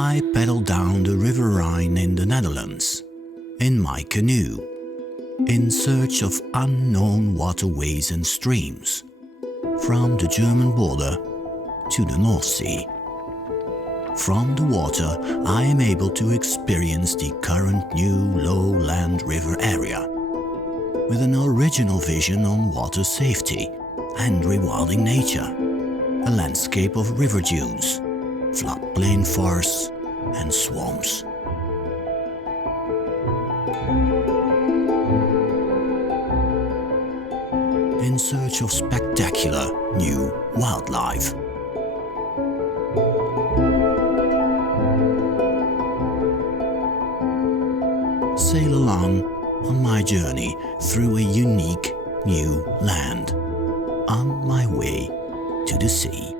I paddle down the River Rhine in the Netherlands, in my canoe, in search of unknown waterways and streams, from the German border to the North Sea. From the water, I am able to experience the current new lowland river area, with an original vision on water safety and rewilding nature, a landscape of river dunes, floodplain forests and swamps. In search of spectacular new wildlife. Sail along on my journey through a unique new land, on my way to the sea.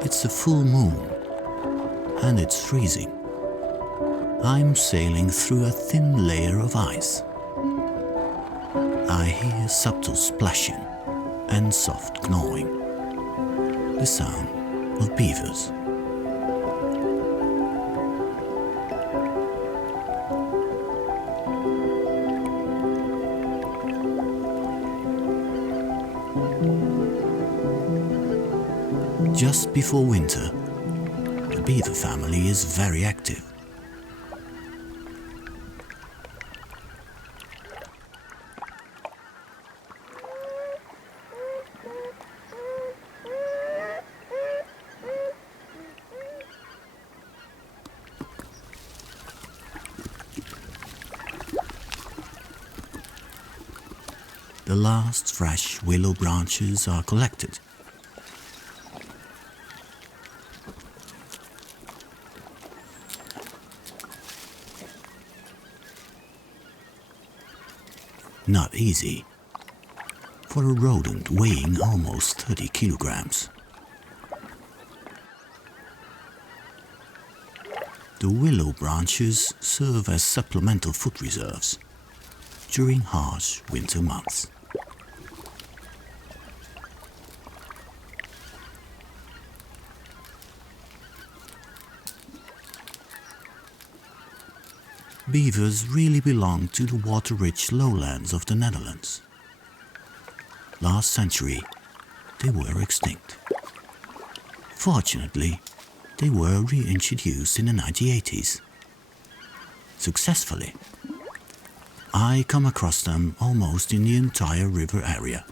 It's a full moon, and it's freezing. I'm sailing through a thin layer of ice. I hear subtle splashing and soft gnawing, the sound of beavers. Just before winter, the beaver family is very active. The last fresh willow branches are collected. Not easy for a rodent weighing almost 30 kilograms. The willow branches serve as supplemental food reserves during harsh winter months. Beavers really belong to the water-rich lowlands of the Netherlands. Last century, they were extinct. Fortunately, they were reintroduced in the 1980s. Successfully. I come across them almost in the entire river area.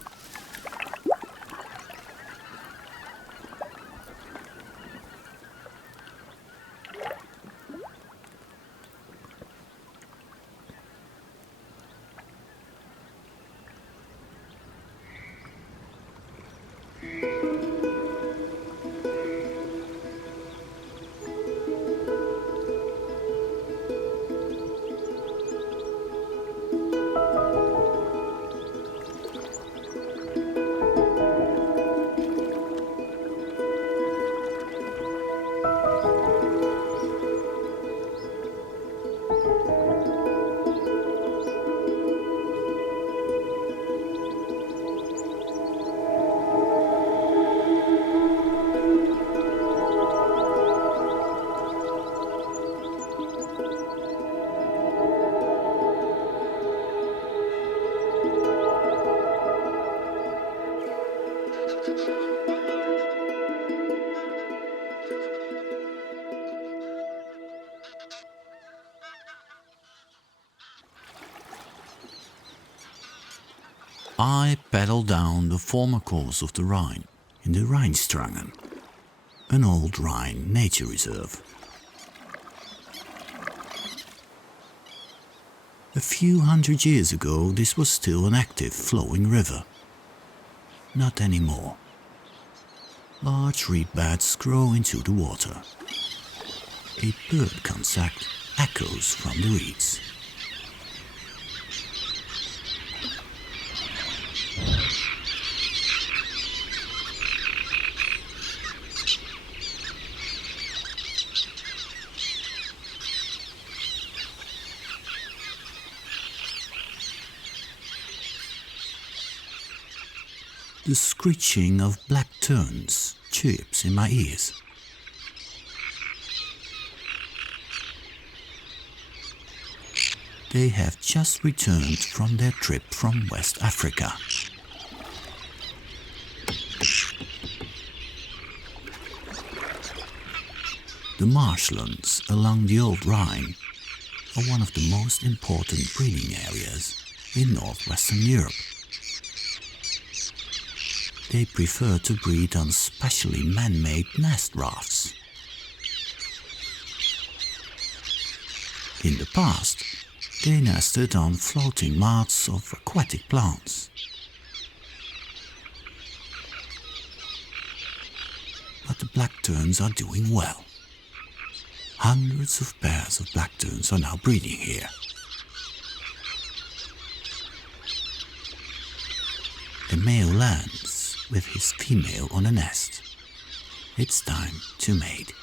I paddle down the former course of the Rhine in the Rijnstrangen, an old Rhine nature reserve. A few hundred years ago this was still an active flowing river. Not anymore. Large reed beds grow into the water. A bird concept echoes from the reeds. The screeching of black terns chirps in my ears. They have just returned from their trip from West Africa. The marshlands along the old Rhine are one of the most important breeding areas in northwestern Europe. They prefer to breed on specially man-made nest rafts. In the past, they nested on floating mats of aquatic plants. But the black terns are doing well. Hundreds of pairs of black terns are now breeding here. The male lands with his female on a nest. It's time to mate.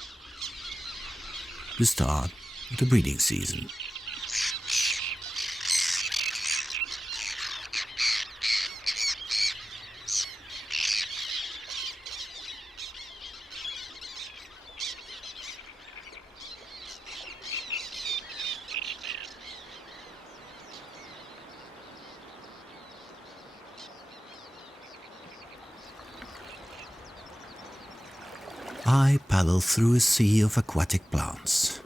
The start of the breeding season. I paddle through a sea of aquatic plants.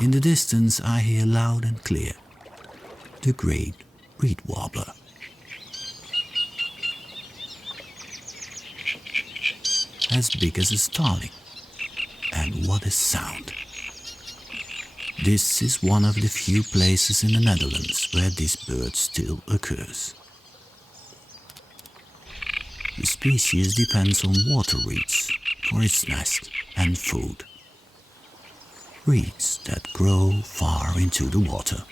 In the distance I hear loud and clear the great reed warbler. As big as a starling, and what a sound! This is one of the few places in the Netherlands where this bird still occurs. The species depends on water reeds for its nest and food. Reeds that grow far into the water.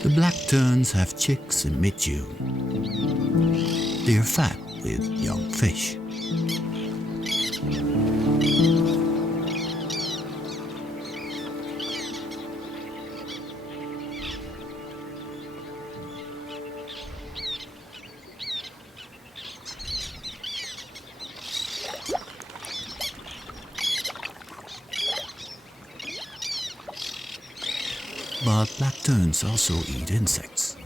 The black terns have chicks in mid-June. They are fed with young fish. But black terns also eat insects.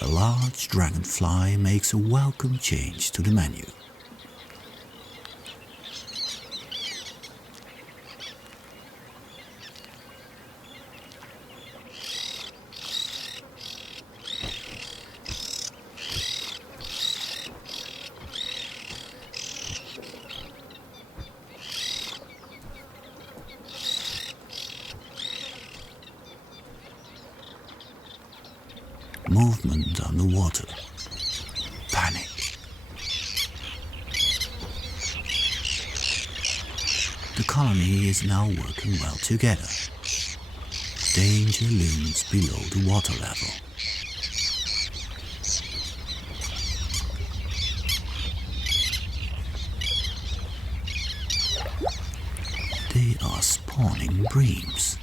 A large dragonfly makes a welcome change to the menu. Movement on the water. Panic. The colony is now working well together. Danger looms below the water level. running breams.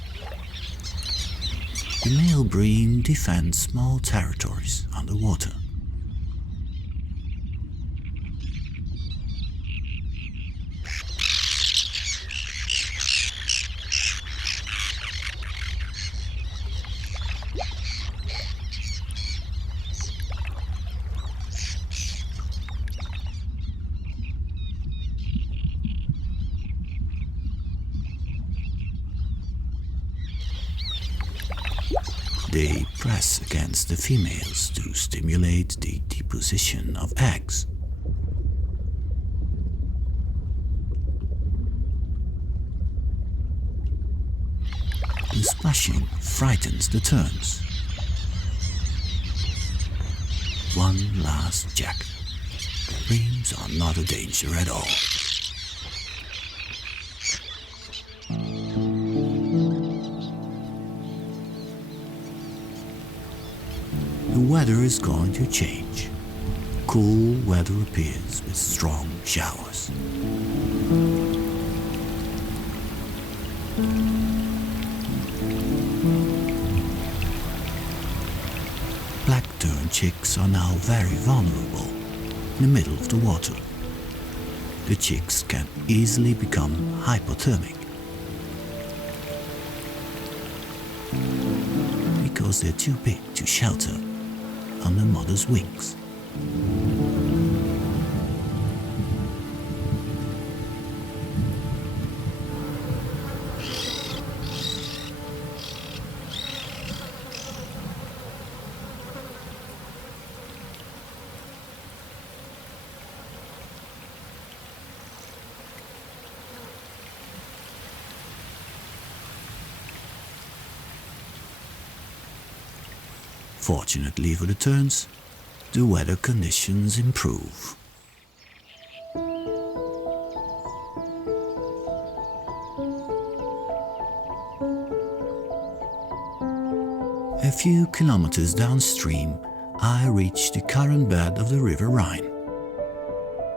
The male bream defends small territories underwater. They press against the females to stimulate the deposition of eggs. The splashing frightens the terns. One last check. The breams are not a danger at all. The weather is going to change. Cool weather appears with strong showers. Black tern chicks are now very vulnerable in the middle of the water. The chicks can easily become hypothermic because they're too big to shelter under mother's wings. Fortunately for the terns, the weather conditions improve. A few kilometers downstream, I reach the current bed of the river Rhine.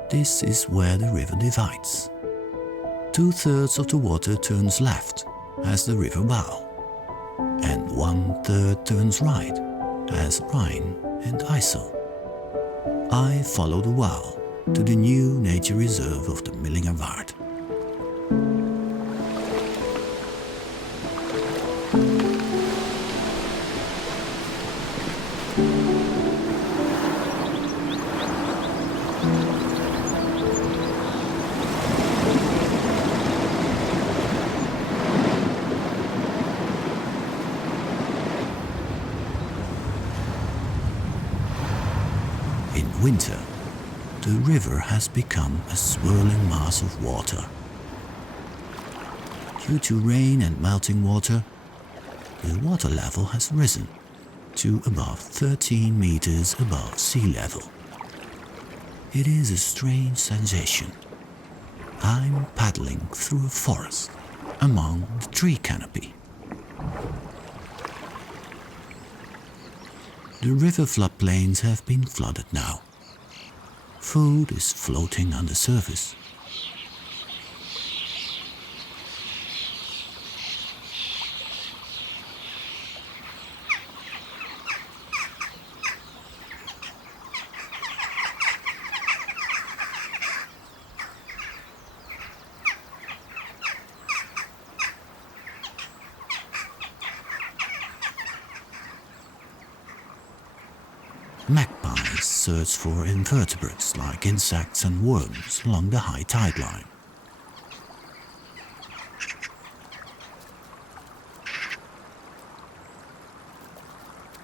This is where the river divides. 2/3 of the water turns left as the river Waal, and 1/3 turns right as Rhine and Ijssel. I follow the Waal to the new nature reserve of the Millingerwaard. In winter, the river has become a swirling mass of water. Due to rain and melting water, the water level has risen to above 13 meters above sea level. It is a strange sensation. I'm paddling through a forest among the tree canopy. The river floodplains have been flooded now. Food is floating on the surface. Magpies search for invertebrates like insects and worms along the high tide line.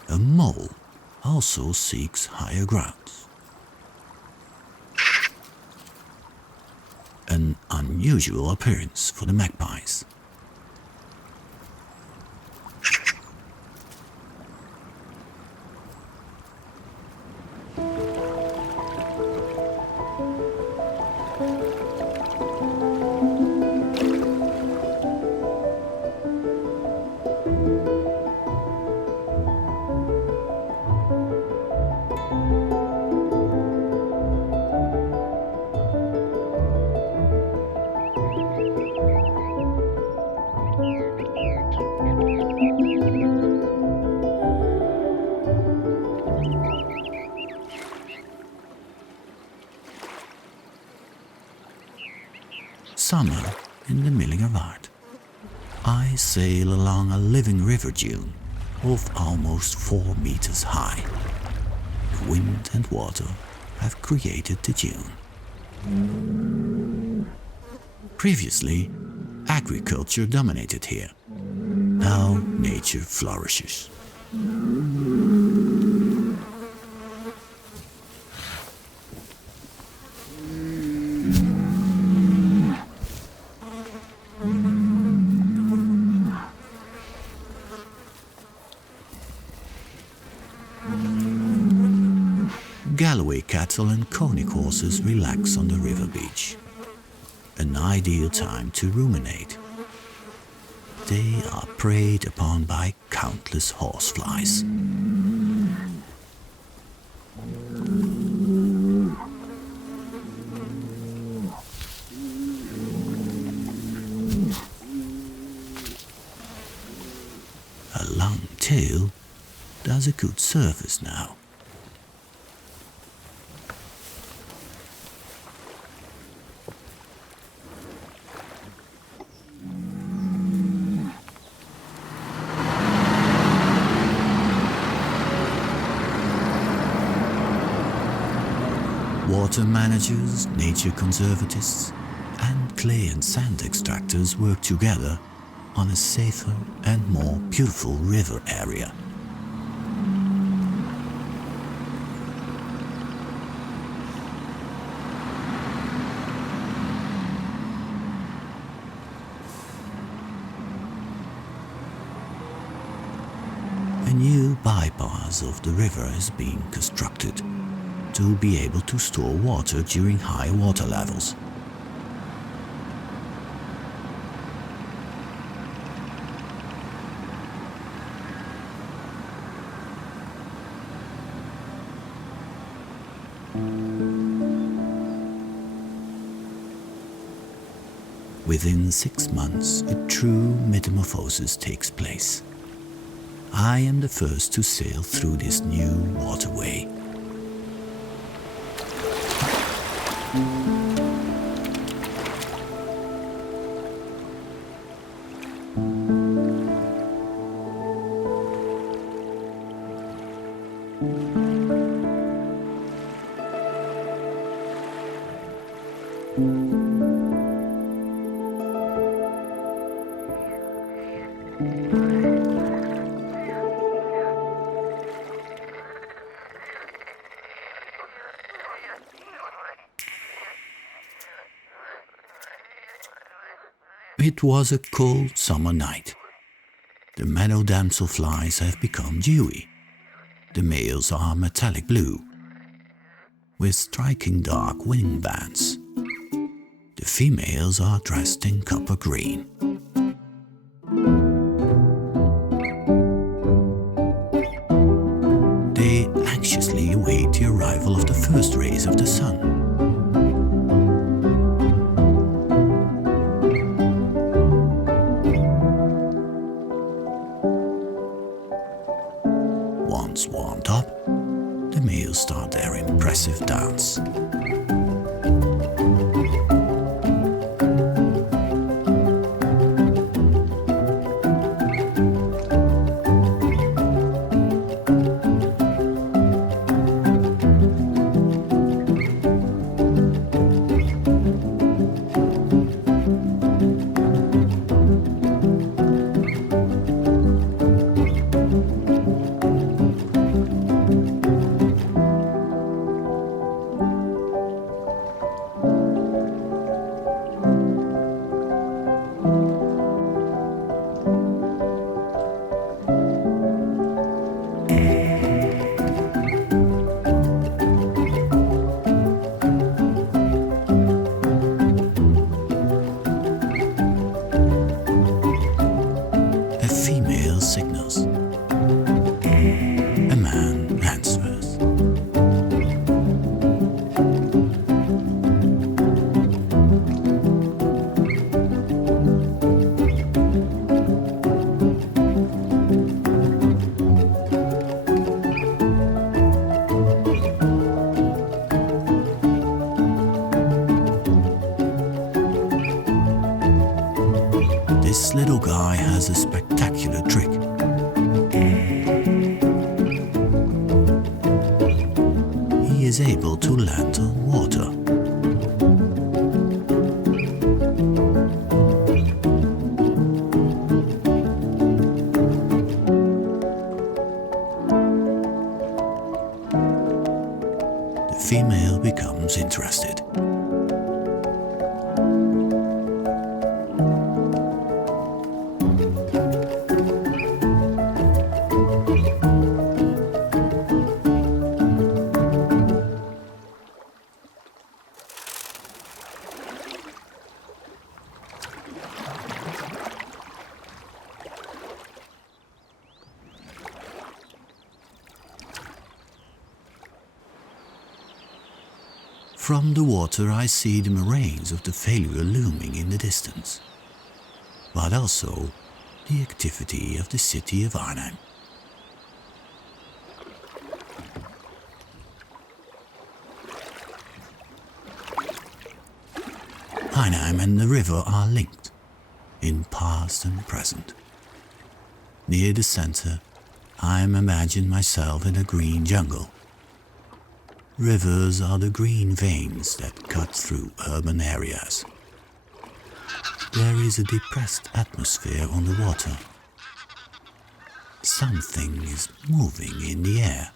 A mole also seeks higher grounds. An unusual appearance for the magpies. summer in the Millingerwaard. I sail along a living river dune of almost 4 meters high. The wind and water have created the dune. Previously, agriculture dominated here. Now nature flourishes. Galloway cattle and Konik horses relax on the river beach. An ideal time to ruminate. They are preyed upon by countless horseflies. A long tail does a good service now. Water managers, nature conservatists, and clay and sand extractors work together on a safer and more beautiful river area. A new bypass of the river is being constructed to be able to store water during high water levels. Within 6 months, a true metamorphosis takes place. I am the first to sail through this new waterway. It was a cold summer night. The Meadow Damselflies have become dewy. The males are metallic blue, with striking dark wing bands. The females are dressed in copper green. They anxiously await the arrival of the first rays of the sun. Once warmed up, the males start their impressive dance. has a spectacular trick. He is able to land on water. The female becomes interested. From the water I see the moraines of the failure looming in the distance, but also the activity of the city of Arnhem. Arnhem and the river are linked in past and present. Near the center, I imagine myself in a green jungle. Rivers are the green veins that cut through urban areas. There is a depressed atmosphere on the water. Something is moving in the air.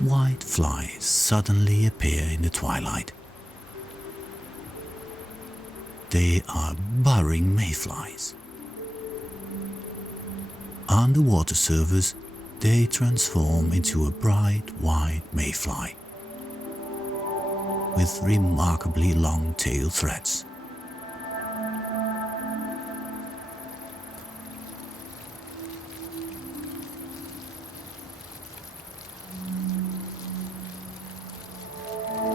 White flies suddenly appear in the twilight. They are burrowing mayflies. On the water surface, they transform into a bright white mayfly with remarkably long tail threads.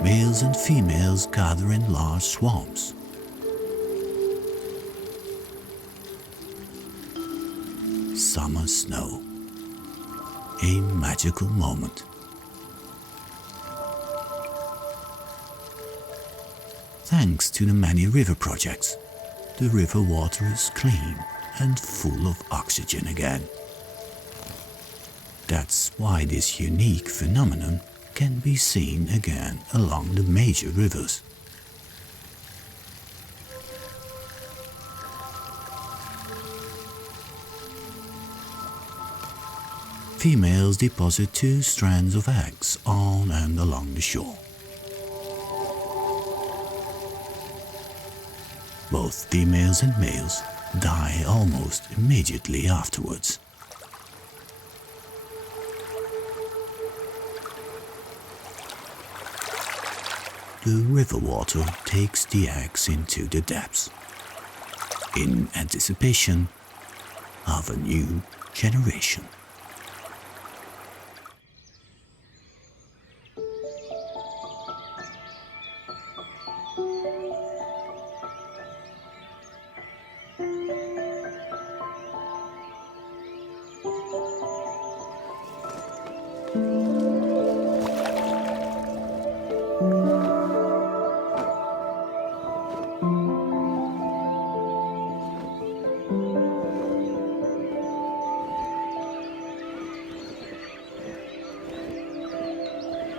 Males and females gather in large swarms. Summer snow. A magical moment. Thanks to the many river projects, the river water is clean and full of oxygen again. That's why this unique phenomenon can be seen again along the major rivers. Females deposit 2 strands of eggs on and along the shore. Both females and males die almost immediately afterwards. The river water takes the eggs into the depths, in anticipation of a new generation.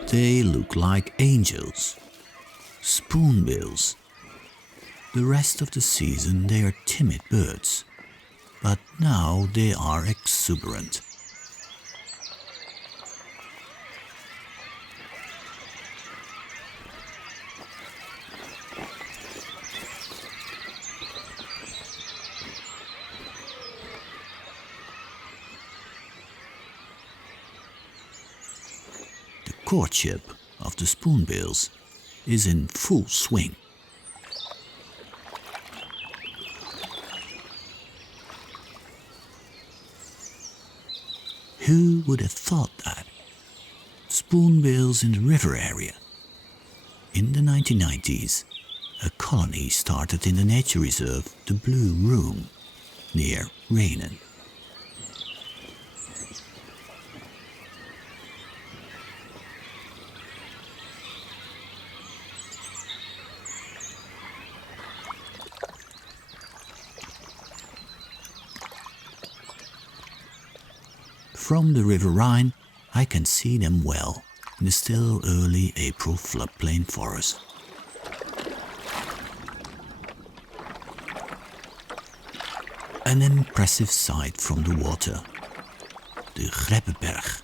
They look like angels, spoonbills. The rest of the season they are timid birds, but now they are exuberant. Courtship of the spoonbills is in full swing. Who would have thought that? Spoonbills in the river area. In the 1990s, a colony started in the nature reserve the Blue Room near Rhine. From the river Rhine, I can see them well in the still early April floodplain forest. An impressive sight from the water, the Grebbeberg,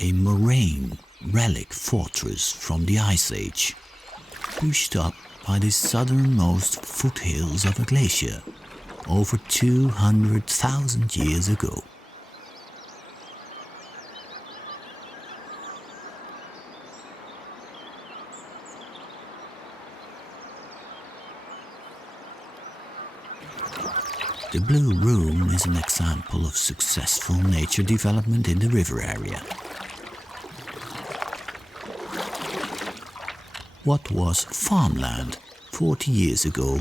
a moraine relic fortress from the Ice Age, pushed up by the southernmost foothills of a glacier over 200,000 years ago. The Blue Room is an example of successful nature development in the river area. What was farmland 40 years ago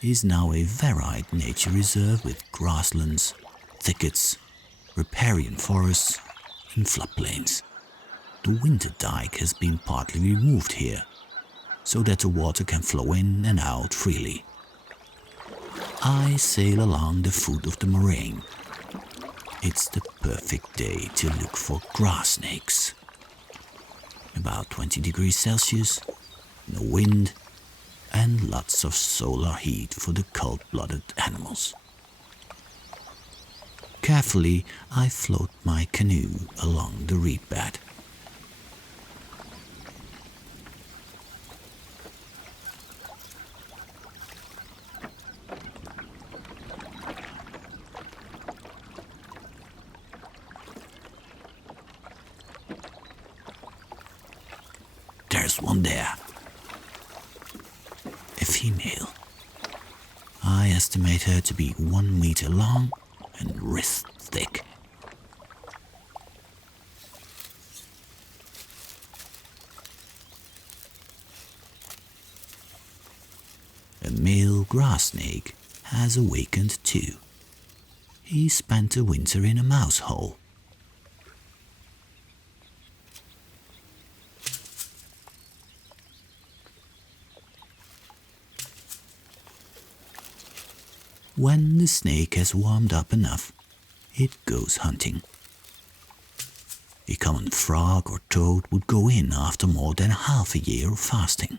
is now a varied nature reserve with grasslands, thickets, riparian forests and floodplains. The winter dike has been partly removed here, so that the water can flow in and out freely. I sail along the foot of the moraine. It's the perfect day to look for grass snakes. About 20 degrees Celsius, no wind, and lots of solar heat for the cold-blooded animals. Carefully, I float my canoe along the reed bed. There's one there. A female. I estimate her to be 1 meter long and wrist thick. A male grass snake has awakened too. He spent the winter in a mouse hole. When the snake has warmed up enough, it goes hunting. A common frog or toad would go in after more than half a year of fasting.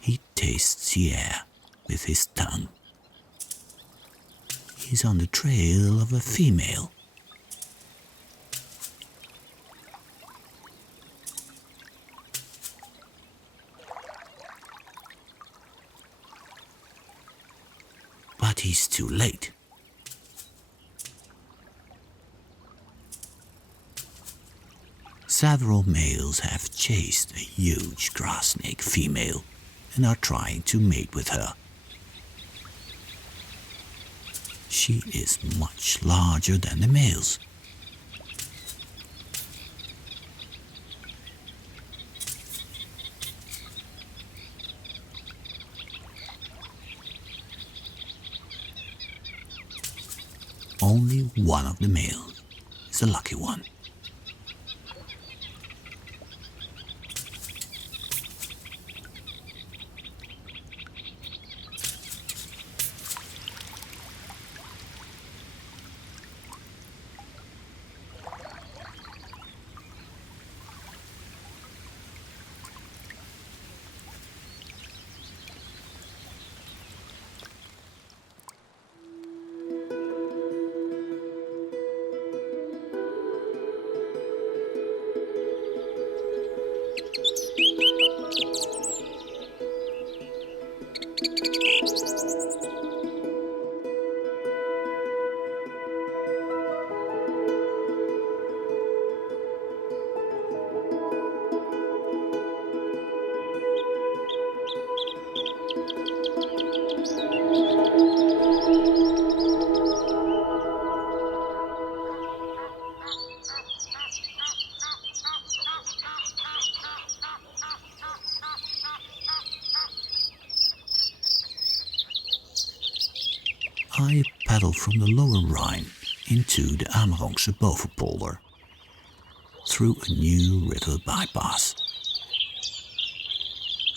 He tastes the air with his tongue. He's on the trail of a female. But he's too late. Several males have chased a huge grass snake female and are trying to mate with her. She is much larger than the males. Only one of the males is the lucky one. I paddle from the lower Rhine into the Amerongse Bovenpolder, through a new river bypass.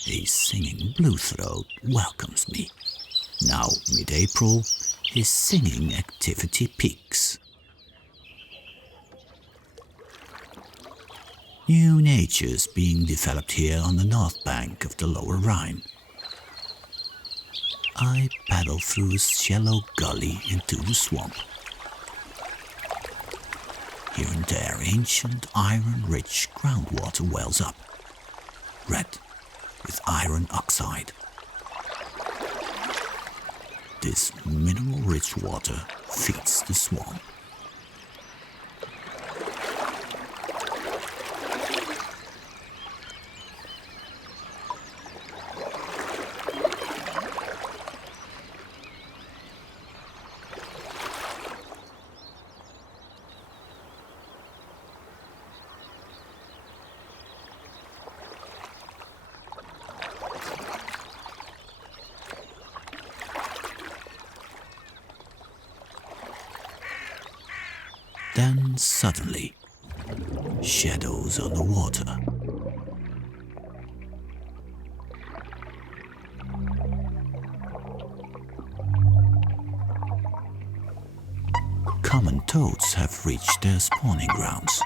A singing bluethroat welcomes me. Now, mid-April, his singing activity peaks. New nature's being developed here on the north bank of the lower Rhine. I paddle through a shallow gully into the swamp. Here and there, ancient iron-rich groundwater wells up, red with iron oxide. This mineral-rich water feeds the swamp. Then suddenly, shadows on the water. Common toads have reached their spawning grounds.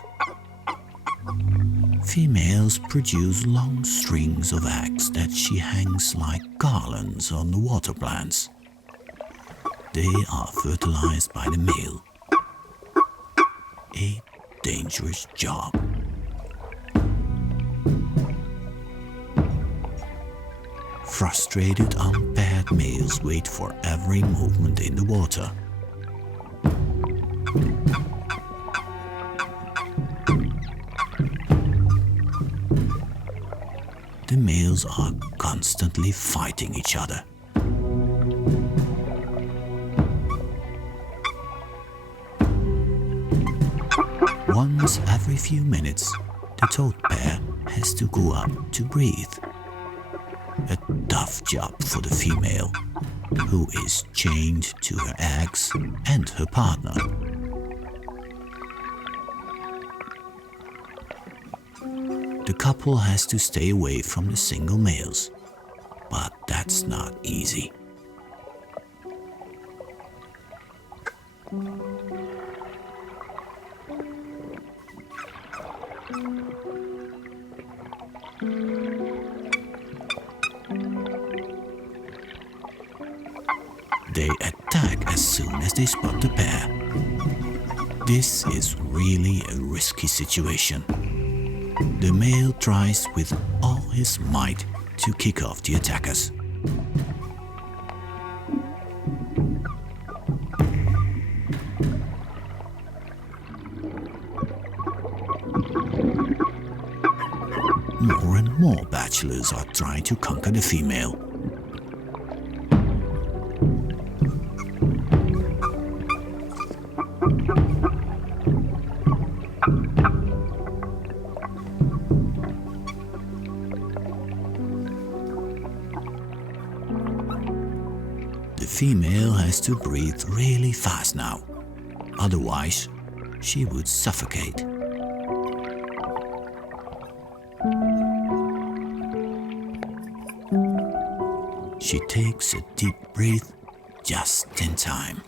Females produce long strings of eggs that she hangs like garlands on the water plants. They are fertilized by the male. A dangerous job. Frustrated, unpaired males wait for every movement in the water. The males are constantly fighting each other. Once every few minutes, the toad pair has to go up to breathe. A tough job for the female, who is chained to her eggs and her partner. The couple has to stay away from the single males, but that's not easy. They attack as soon as they spot the pair. This is really a risky situation. The male tries with all his might to kick off the attackers. More and more bachelors are trying to conquer the female. The female has to breathe really fast now, otherwise she would suffocate. She takes a deep breath just in time.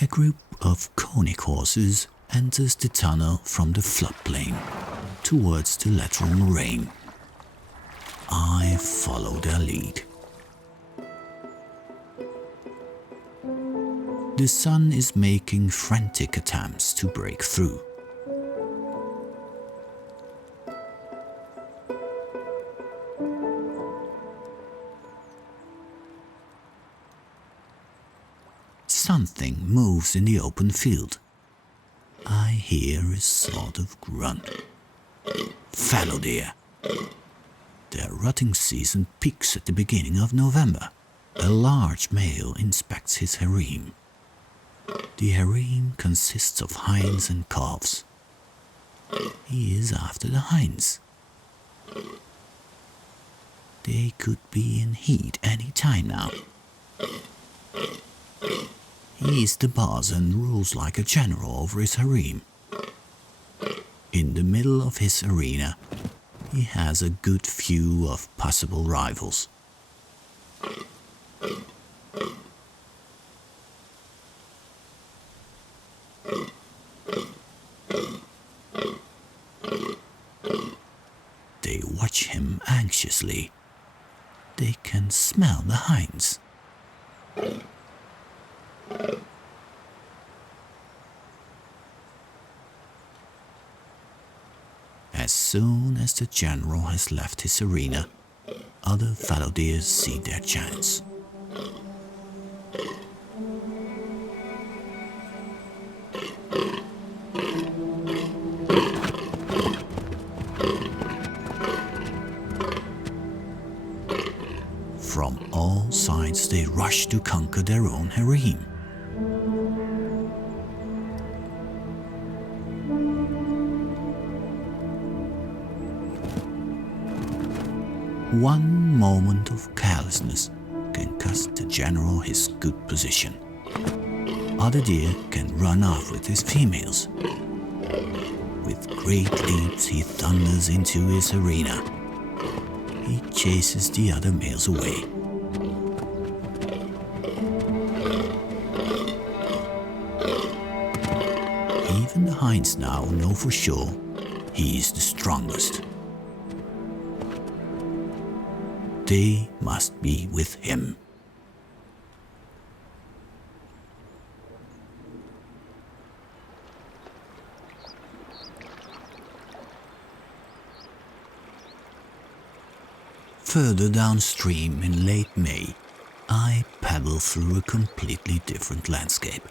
A group of Konik horses enters the tunnel from the floodplain towards the lateral moraine. I follow their lead. The sun is making frantic attempts to break through. Something moves in the open field. I hear a sort of grunt. Fallow Deer. Their rutting season peaks at the beginning of November. A large male inspects his harem. The harem consists of hinds and calves. He is after the hinds. They could be in heat any time now. He is the boss and rules like a general over his harem. In the middle of his arena, he has a good view of possible rivals. They watch him anxiously. They can smell the hinds. As soon as the general has left his arena, other fallow deer see their chance. From all sides they rush to conquer their own harem. One moment of carelessness can cost the general his good position. Other deer can run off with his females. With great leaps he thunders into his arena. He chases the other males away. Even the hinds now know for sure he is the strongest. They must be with him. Further downstream in late May, I paddle through a completely different landscape.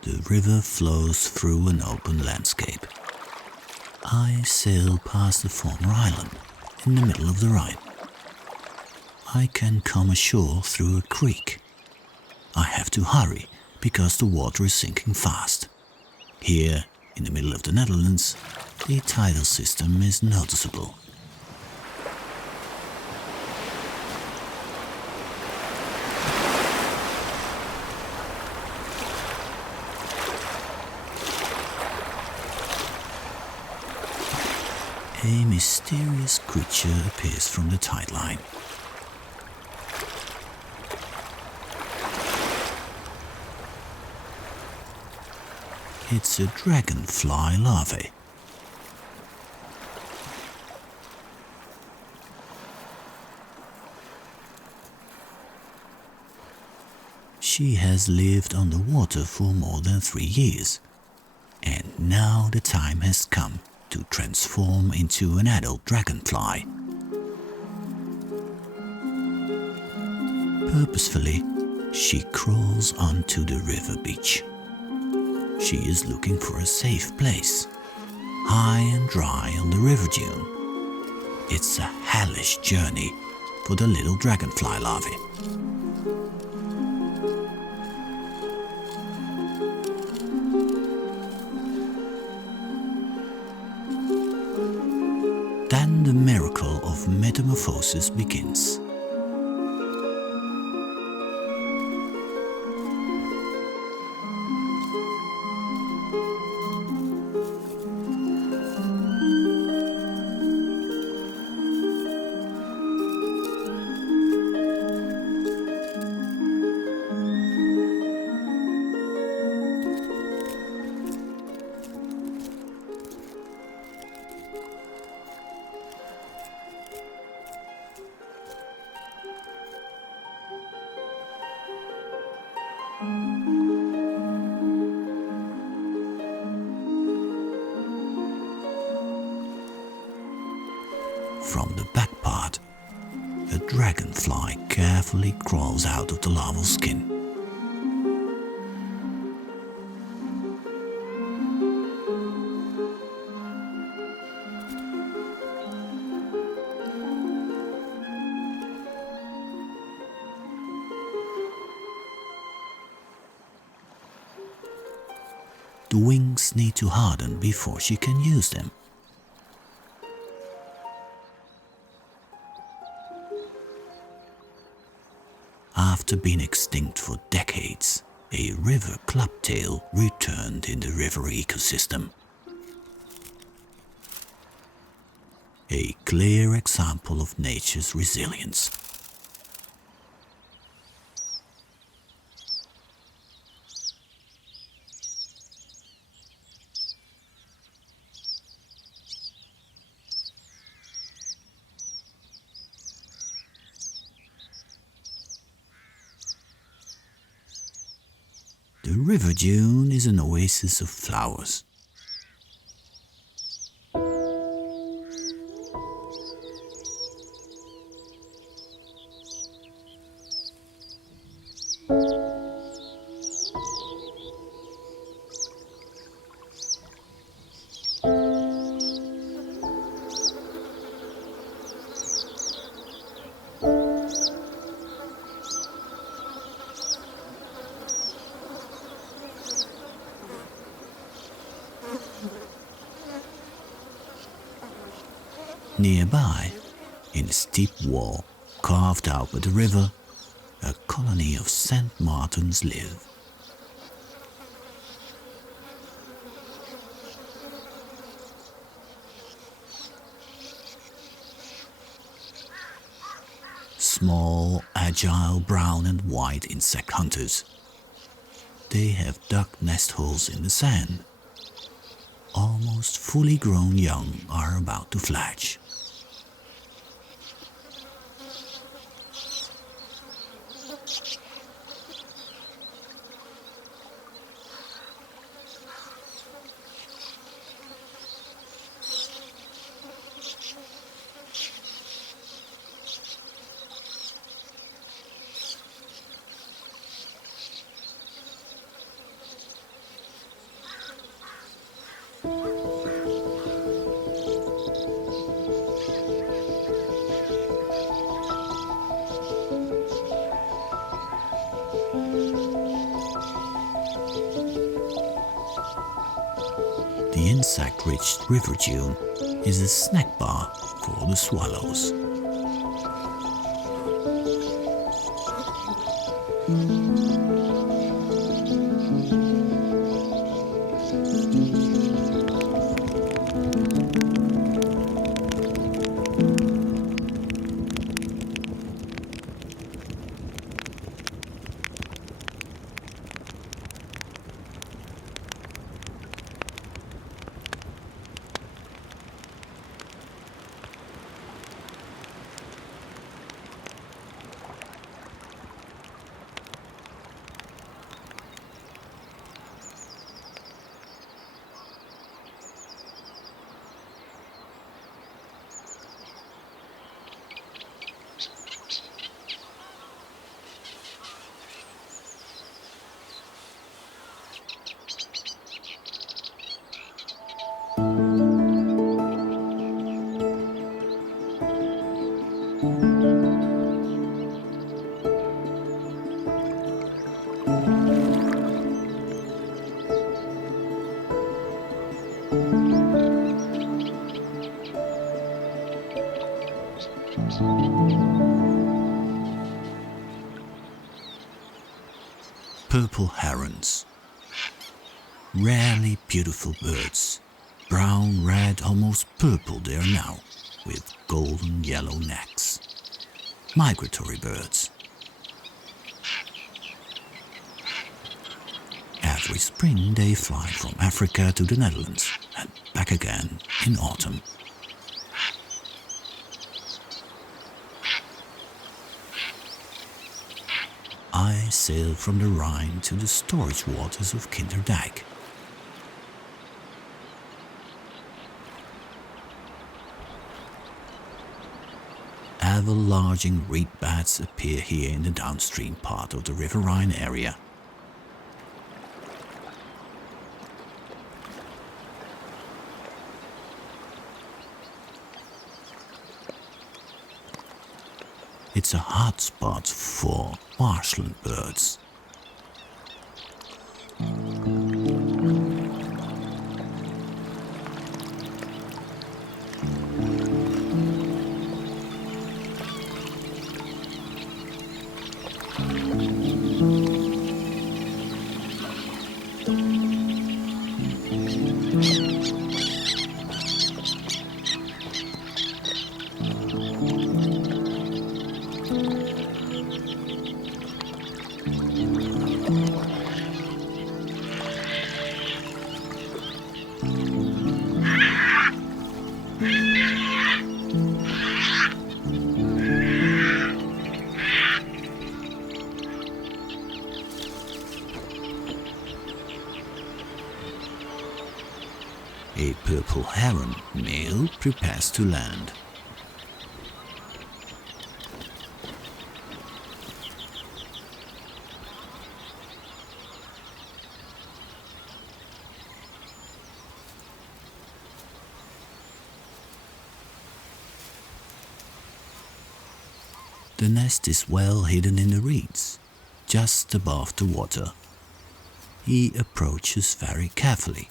The river flows through an open landscape. I sail past the former island, in the middle of the Rhine. I can come ashore through a creek. I have to hurry, because the water is sinking fast. Here, in the middle of the Netherlands, the tidal system is noticeable. A mysterious creature appears from the tide line. It's a dragonfly larvae. She has lived underwater for more than 3 years, and now the time has come to transform into an adult dragonfly. Purposefully, she crawls onto the river beach. She is looking for a safe place, high and dry on the river dune. It's a hellish journey for the little dragonfly larvae. Then the miracle of metamorphosis begins. From the back part, a dragonfly carefully crawls out of the larval skin. the wings need to harden before she can use them. After being extinct for decades, a river clubtail returned in the river ecosystem. A clear example of nature's resilience. The river dune is an oasis of flowers. Nearby, in a steep wall carved out by the river, a colony of sand martins live. Small, agile brown and white insect hunters. They have dug nest holes in the sand. Almost fully grown young are about to fledge. The insect-rich river dune is a snack bar for the swallows. Purple herons. Rarely beautiful birds. Brown, red, almost purple they are now, with golden yellow necks. Migratory birds. Every spring they fly from Africa to the Netherlands and back again in autumn. I sail from the Rhine to the storage waters of Kinderdijk. Ever-larging reed beds appear here in the downstream part of the River Rhine area. It's a hotspot for marshland birds. A purple heron male prepares to land. The nest is well hidden in the reeds, just above the water. He approaches very carefully.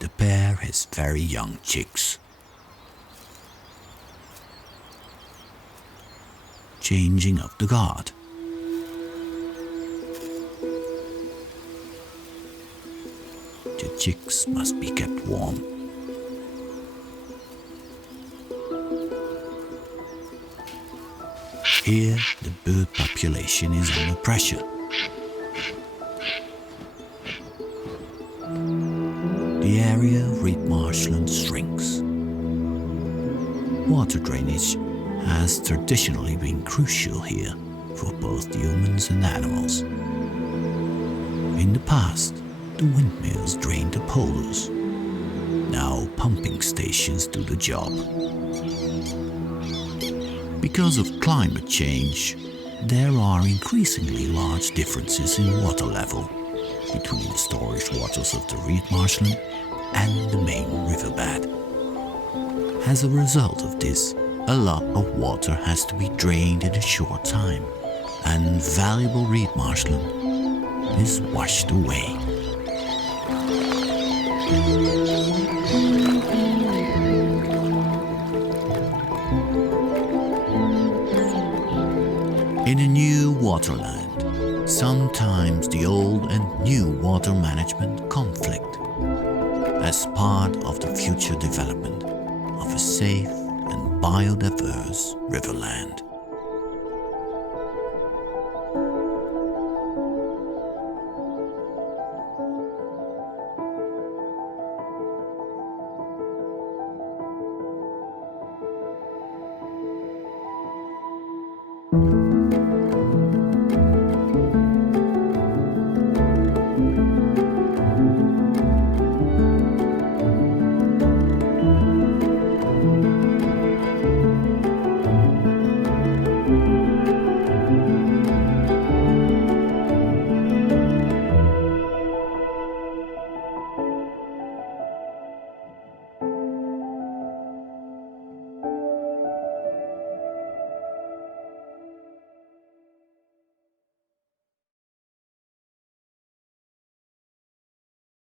The pair has very young chicks. Changing up the guard. The chicks must be kept warm. Here, the bird population is under pressure. The area of reed marshland shrinks. Water drainage has traditionally been crucial here for both the humans and animals. In the past, the windmills drained the polders. Now pumping stations do the job. Because of climate change, there are increasingly large differences in water level between the storage waters of the reed marshland and the main riverbed. As a result of this, a lot of water has to be drained in a short time, and valuable reed marshland is washed away. In a new waterland, sometimes the old and new water management conflict as part of the future development of a safe and biodiverse riverland.